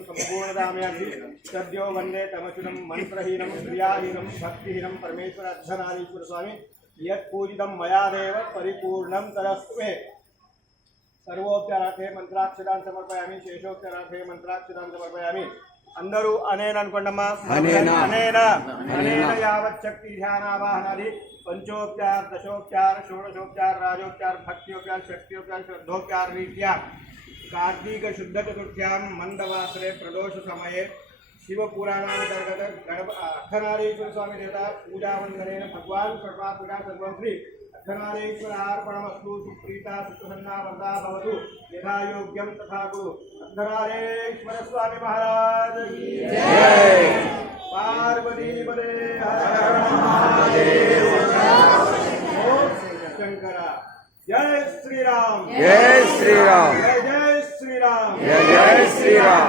संपूर्णदामयामि सद्यो वन्दे तमचुनं मंत्रहीनं क्रियाहीनं भक्तिहीनं परमेश्वर अर्धनारीश्वर स्वामी यत्पूजितं मया देव परिपूर्णं तरस्तु मे। सर्वोपचारार्थे मंत्राक्षरान् समर्पयामि शेषोपचारार्थे मंत्राक्षरान् समर्पयामि। अंदरू अनेन अनुकोंडम्मा अनेन यावत् शक्ति ध्यानावाहनादि पंचोपचार दशोपचार षोडशोपचार राजोपचार भक्तियोपचार शक्तियोपचार श्रद्धोपचार रीत्या कार्तिक शुद्ध चतुर्थ्यां मंदवासरे प्रदोष समये शिवपुराणांतर्गत अर्धनारीश्वर स्वामी देवता पूजावंदनेन भगवान सर्वात्मका सर्वं श्री अर्धनारीश्वरार्पणमस्तु। सुप्रीता सुप्रसन्ना वरदा भवतु यथा योग्यं तथा कुरु। अर्धनारीश्वर स्वामी महाराज की जय। पार्वती पदे हर हर महादेव शंकरा। जय श्री राम, जय श्री राम, जय जय श्री राम, जय जय श्री राम।